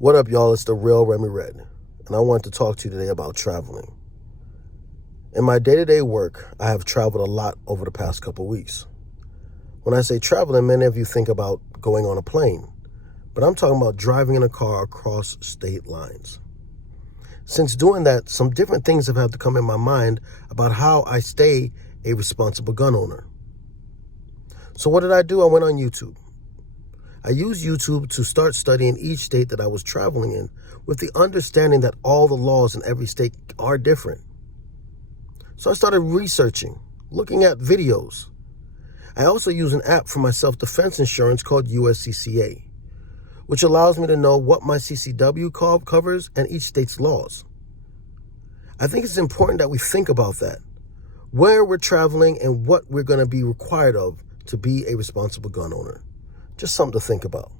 What up, y'all? It's the real Remy Red, and I want to talk to you today about traveling. In my day-to-day work, I have traveled a lot over the past couple weeks. When I say traveling, many of you think about going on a plane, but I'm talking about driving in a car across state lines. Since doing that, some different things have had to come in my mind about how I stay a responsible gun owner. So what did I do? I went on YouTube. I used YouTube to start studying each state that I was traveling in with the understanding that all the laws in every state are different. So I started researching, looking at videos. I also use an app for my self-defense insurance called USCCA, which allows me to know what my CCW covers and each state's laws. I think it's important that we think about that, where we're traveling and what we're going to be required of to be a responsible gun owner. Just something to think about.